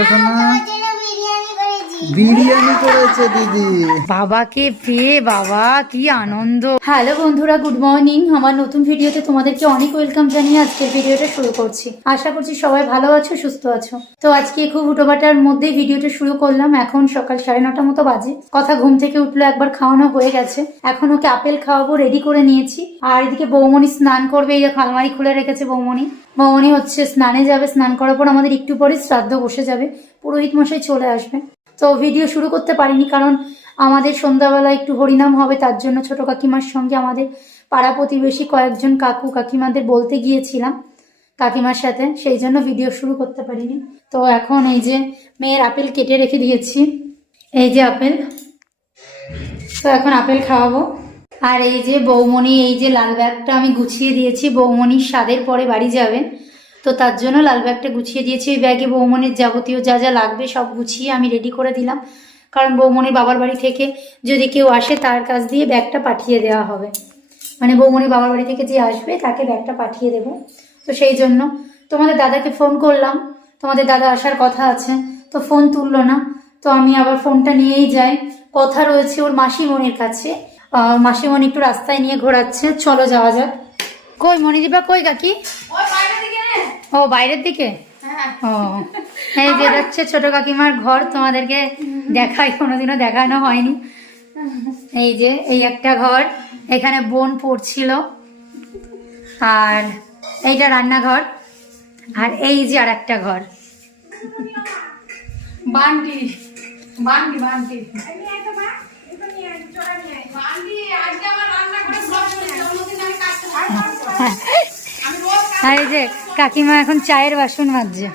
দেখো শোনা বিরিয়ানি করেছে দিদি। বাবাকে পেয়ে বাবা কি আনন্দ। হ্যালো বন্ধুরা গুড মর্নিং। আমার নতুন ভিডিওতে তোমাদেরকে অনেক ওয়েলকাম জানিয়ে আজকের ভিডিওটা শুরু করছি। আশা করছি সবাই ভালো আছো সুস্থ আছো। তো আজকে খুব হুটোবাটার মধ্যে ভিডিওটা শুরু করলাম। এখন সকাল সাড়ে নটা মতো বাজে। কথা ঘুম থেকে উঠল একবার খাওয়ানো হয়ে গেছে। এখন ওকে আপেল খাওয়াবো রেডি করে নিয়েছি। আর এদিকে বৌমণি স্নান করবে এই যে আলমারি খুলে রেখেছে বৌমণি। বৌমণি হচ্ছে স্নানে যাবে স্নান করার পর আমাদের একটু পরে শ্রাদ্ধ বসে যাবে। পুরোহিত মশাই চলে আসবে। তো ভিডিও শুরু করতে পারিনি কারণ আমাদের সন্ধ্যাবেলা একটু হরিনাম হবে, তার জন্য ছোট কাকিমার সঙ্গে আমাদের পাড়া প্রতিবেশী কয়েকজন কাকু কাকিমাদের বলতে গিয়েছিলাম কাকিমার সাথে, সেই জন্য ভিডিও শুরু করতে পারিনি। তো এখন এই যে মেয়ের আপেল কেটে রেখে দিয়েছি, এই যে আপেল। তো এখন আপেল খাওয়াবো। আর এই যে বৌমণি, এই যে লাল ব্যাগটা আমি গুছিয়ে দিয়েছি, বৌমণি স্বাদের পরে বাড়ি যাবে। তো তার জন্য লাল ব্যাগটা গুছিয়ে দিয়েছি। ওই ব্যাগে বৌমনির যাবতীয় যা যা লাগবে সব গুছিয়ে আমি রেডি করে দিলাম। কারণ বৌমনির বাবার বাড়ি থেকে যদি কেউ আসে তার কাছ দিয়ে ব্যাগটা পাঠিয়ে দেওয়া হবে। মানে বৌমনির বাবার বাড়ি থেকে যে আসবে তাকে ব্যাগটা পাঠিয়ে দেবো। তো সেই জন্য তোমাদের দাদাকে ফোন করলাম। তোমাদের দাদা আসার কথা আছে, তো ফোন তুললো না। তো আমি আবার ফোনটা নিয়েই যাই। কথা রয়েছে ওর মাসিমণির কাছে। মাসিমণি একটু রাস্তায় নিয়ে ঘোরাচ্ছে। চলো যাওয়া যাক। কই মণিদীপা কই কাকি? ও বাইরের দিকে? ও এই যে হচ্ছে ছোট কাকিমার ঘর তোমাদেরকে দেখাই কোনোদিনও দেখানো হয়নি। এই যে এই একটা ঘর এখানে বোন পড়ছিল। আর এইটা রান্নাঘর আর এই যে আর একটা ঘর। বান্টি বান্টি বান্টি। আর এই যে কাকিমা এখন চায়ের বাসন মাজছে।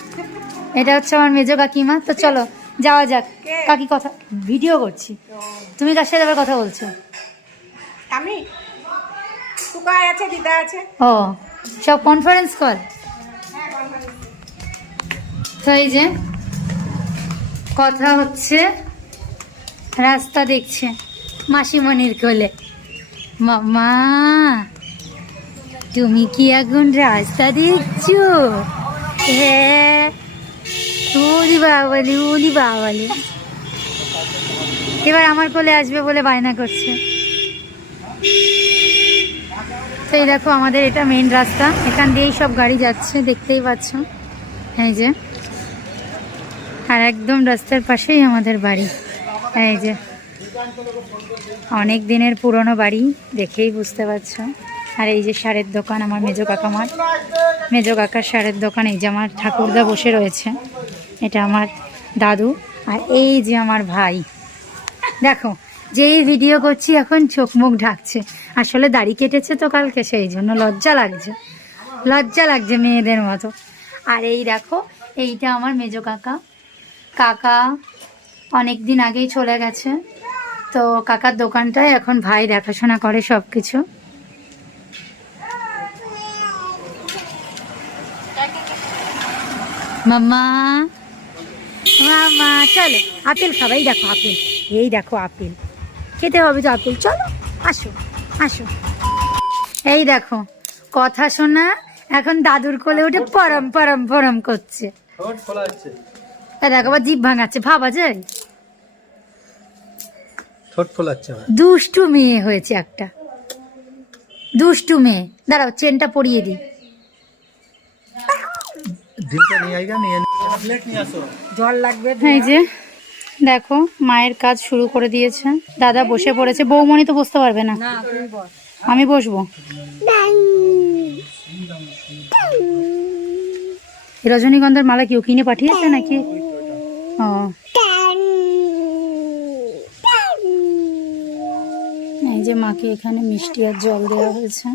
এটা হচ্ছে আমার মেজো কাকিমা। তো চলো যাওয়া যাক। কাকি কথা ভিডিও করছি। তুমি কার সাথে আবার কথা বলছো? আমি? আছে দিদা আছে? ও সব কনফারেন্স কল তো এই যে কথা হচ্ছে রাস্তা দেখছে মাসিমণির কোলে। মামা তুমি কি এখন রাস্তা দেখছ হ্যাঁ এবার আমার কোলে আসবে বলে বায়না করছে। তো এই দেখো, আমাদের এটা মেন রাস্তা। এখান দিয়েই সব গাড়ি যাচ্ছে, দেখতেই পাচ্ছ। এই যে। আর একদম রাস্তার পাশেই আমাদের বাড়ি। এই যে। অনেক দিনের পুরনো বাড়ি, দেখেই বুঝতে পারছ। আর এই যে সারের দোকান আমার মেজো কাকামার। মেজো কাকার সারের দোকান, এই যে আমার ঠাকুরদা বসে রয়েছে। এটা আমার দাদু আর এই যে আমার ভাই। দেখো, যেই ভিডিও করছি এখন চোখ মুখ ঢাকছে। আসলে দাড়ি কেটেছে তো কালকে, সেই জন্য লজ্জা লাগছে। লজ্জা লাগছে মেয়েদের মতো। আর এই দেখো, এইটা আমার মেজো কাকা। কাকা অনেক দিন আগেই চলে গেছে। তো কাকার দোকানটায় এখন ভাই দেখাশোনা করে সব কিছু মাম্মা। মামা চলো আপেল খাব। এই দেখো আপেল এই দেখো আপেল। খেতে হবে তো আপেল চলো আসো আসো। এই দেখো কথা শোনা এখন দাদুর কোলে উঠে পরম পরম পরম করছে। দেখো আবার জিভ ভাঙাচ্ছে ভাবা যায়? দুষ্টু মেয়ে হয়েছে একটা। দুষ্টু মেয়ে। দাঁড়াও চেনটা পরিয়ে দিই। ডিমটা নিয়ে আইগা নিয়ে প্লেট নিয়ে আসো। জল লাগবে এই যে দেখো মায়ের কাজ শুরু করে দিয়েছে। দাদা বসে পড়েছে। বৌমণি তো বসতে পারবে না। আমি বসবো। রজনীগন্ধার মালা কেউ কিনে পাঠিয়েছে নাকি? ও। এই যে মাকে এখানে মিষ্টি আর জল দেওয়া হয়েছে।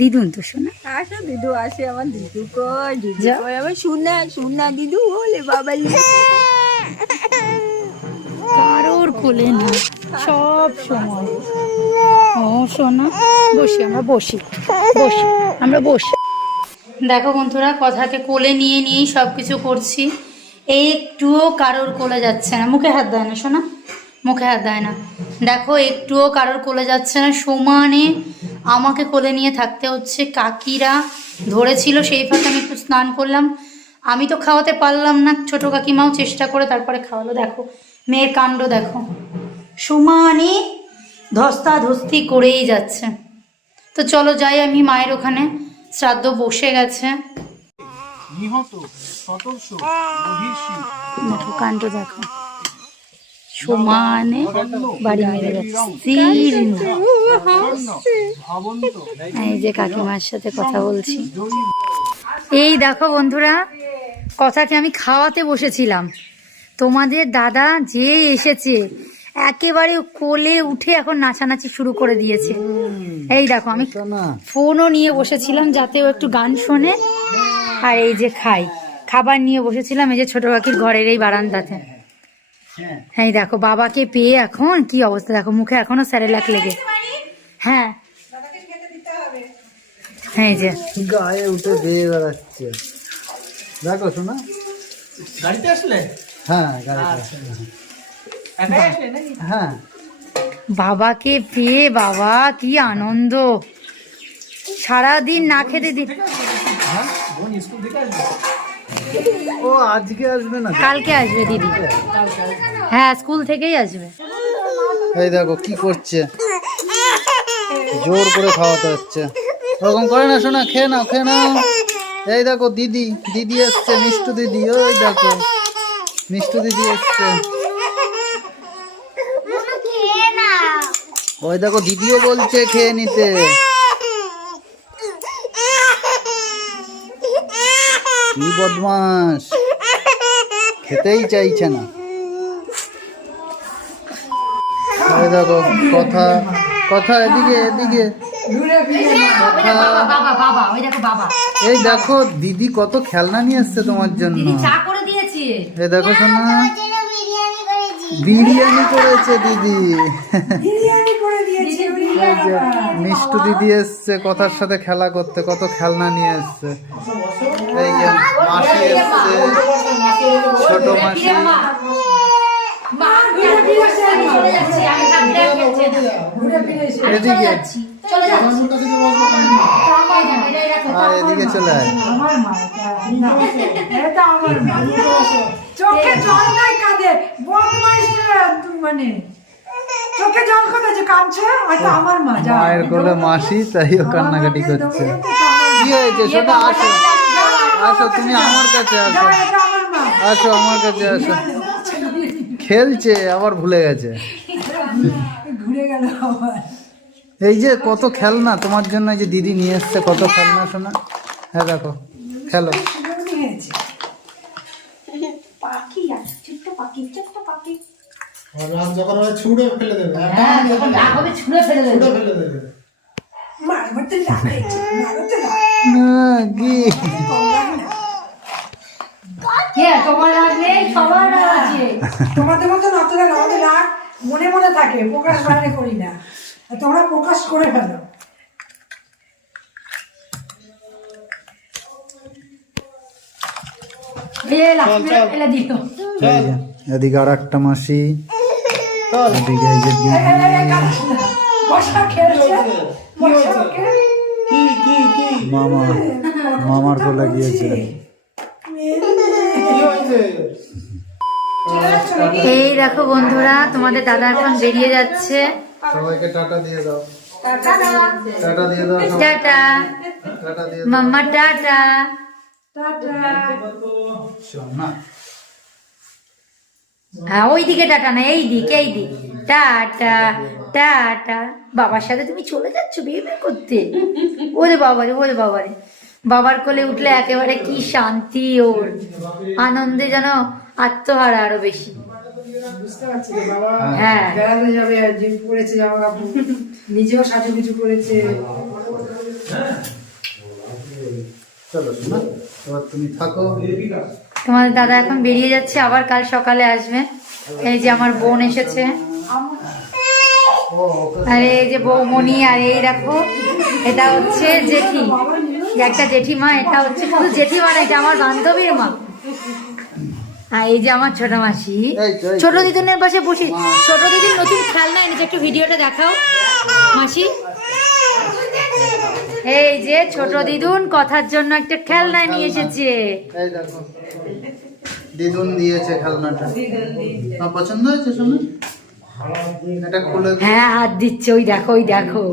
দিদুন তো শোনা। আসো দিদু আসে আমার দিদু কই? দিদু যা। কই? আমার শুনা শুনা দিদু বলে বাবা কারোর কোলে না সব সময়। ও শোনা বসি আমরা বসি বসি আমরা বসি। দেখো বন্ধুরা কথাকে কোলে নিয়ে নিয়েই সব কিছু করছি। একটুও কারোর কোলে যাচ্ছে না। মুখে হাত দেয় না শোনা? মুখে হাত দেয় না। দেখো একটুও কারোর কোলে যাচ্ছে না। সমানে আমাকে কোলে নিয়ে থাকতে হচ্ছে। কাকিরা ধরেছিল সেই ফাঁকে আমি একটু স্নান করলাম। আমি তো খাওয়াতে পারলাম না। ছোট কাকিমাও চেষ্টা করে তারপরে খাওয়ালো। দেখো মেয়ের কাণ্ড দেখো। সমানে ধস্তা ধস্তি করেই যাচ্ছে। তো চলো যাই আমি মায়ের ওখানে। শ্রাদ্ধ বসে গেছে। কাণ্ড দেখো। সমানে বাড়ি মেরে যাচ্ছে। এই যে কাকিমার সাথে কথা বলছি। এই দেখো বন্ধুরা কথাকে আমি খাওয়াতে বসেছিলাম। তোমাদের দাদা যে এসেছে, একেবারে কোলে উঠে এখন নাচানাচি শুরু করে দিয়েছে। এই দেখো, আমি ফোনও নিয়ে বসেছিলাম যাতে ও একটু গান শোনে। আর এই যে খাই, খাবার নিয়ে বসেছিলাম এই যে ছোট পাখির ঘরের এই বারান্দাতে। হ্যাঁ। দেখো বাবাকে পেয়ে এখন কি অবস্থা? দেখো মুখে এখনও স্যারেলাক লেগে হ্যাঁ। হ্যাঁ যে। গায়ে উঠে বেয়ে বেড়াচ্ছে। দেখো শোনা। গাড়িতে আসলে? হ্যাঁ গাড়িতে হ্যাঁ। বাবাকে পেয়ে বাবা কি আনন্দ। সারাদিন না খেতে দি ও আজকে আসবে না? কালকে আসবে দিদি। হ্যাঁ স্কুল থেকেই আসবে। এই দেখো কি করছে? জোর করে খাওয়াতে হচ্ছে। ওরকম করে না শোনা খেয়ে নাও খেয়ে নাও। এই দেখো দিদি দিদি এসছে মিষ্টু দিদি ওই দেখো। মিষ্টু দিদি এসছে। ওই দেখো দিদিও বলছে খেয়ে নিতে কি বদমাস খেতেই চাইছে না। দেখো কথা কথা এদিকে এদিকে। কথা। বাবা বাবা ওই দেখো বাবা এই দেখো দিদি কত খেলনা নিয়ে এসছে তোমার জন্য। দিদি চা করে দিয়েছি। এই দেখো শোনা। বিরিয়ানি করেছে। দিদি। মিষ্টু দিদি এসছে, কথার সাথে খেলা করতে, কত খেলনা নিয়ে এসছে। এই যে মাসি এসছে, ছোট মাসি। থাকতে আর চলে এদিকে চলে এদিকে মানে। চোখে জল কোথায় যে কাঁদছে? হয়তো আমার মা মায়ের কোলে মাসি তাই ও কান্নাকাটি করছে। কি হয়েছে? শোনা আসো। আসো তুমি আমার কাছে আসো। আসো আমার কাছে আসো। খেলছে আবার ভুলে গেছে। ঘুরে গেল এই যে কত খেলনা তোমার জন্য এই যে দিদি নিয়ে এসছে কত খেলনা শোনা হ্যাঁ দেখো খেলো। পাখি আছে, ছোট্ট পাখি, ছোট্ট পাখি। রাত যখন ওরা ছুঁড়ে ফেলে দেবে হ্যাঁ, যখন রাগ হবে ছুঁড়ে ফেলে দেবে। ছুঁড়ে ফেলে দেবে মারবার তো লাগাইছে মারতে না, কি কে, তোমার রাগ নেই? সবার রাগ আছে। তোমাদের মতন অতটা না, আমাদের রাগ মনে মনে থাকে প্রকাশ বাইরে করি না তোমরা প্রকাশ করে ফেলো। এদিকে আর একটা মাসি এদিকে এই যে মামা মামার কোলে গিয়েছে। এই দেখো বন্ধুরা তোমাদের দাদা এখন বেরিয়ে যাচ্ছে। সবাইকে টাটা দিয়ে দাও। টাটা। দিয়ে দাও টাটা। টাটা দিয়ে দাও। মাম্মা টাটা। শোনা হ্যাঁ ওই দিকে টাটা না এই দিক এই দিক টাটা টাটা। বাবার সাথে তুমি চলে যাচ্ছ বিয়ে বিয়ে করতে? ওরে বাবারে ওরে বাবারে। বাবার কোলে উঠলে একেবারে কি শান্তি ওর। আনন্দে যেন আত্মহারা আরও বেশি। হ্যাঁ। নিজেও সাজুগুজু করেছে। চলো শোনা তুমি থাকো। তোমাদের দাদা এখন বেরিয়ে যাচ্ছে আবার কাল সকালে আসবে। এই যে আমার বোন এসেছে। আর এই যে বৌমণি আর এই দেখো এটা হচ্ছে জেঠি। একটা জেঠিমা এটা হচ্ছে শুধু জেঠিমা না এটা আমার বান্ধবীর মা। আর এই যে আমার ছোট মাসি। ছোট দিদুনের পাশে বসি ছোট দিদির নতুন খেলনা এনেছে একটু ভিডিওটা দেখাও। মাসি? এই যে ছোট দিদুন কথার জন্য একটা খেলনা নিয়ে এসেছে। এই দেখো দিদুন দিয়েছে খেলনাটা। তোমার পছন্দ হয়েছে শোনো। হ্যাঁ হাত দিচ্ছে ওই দেখো ওই দেখো।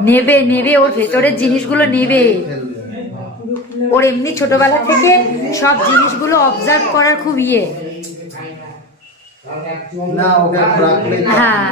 নেবে নেবে ওর ভেতরের জিনিসগুলো নেবে। ওর এমনি ছোটবেলা থেকে সব জিনিসগুলো অবজার্ভ করার খুব ইয়ে। হ্যাঁ।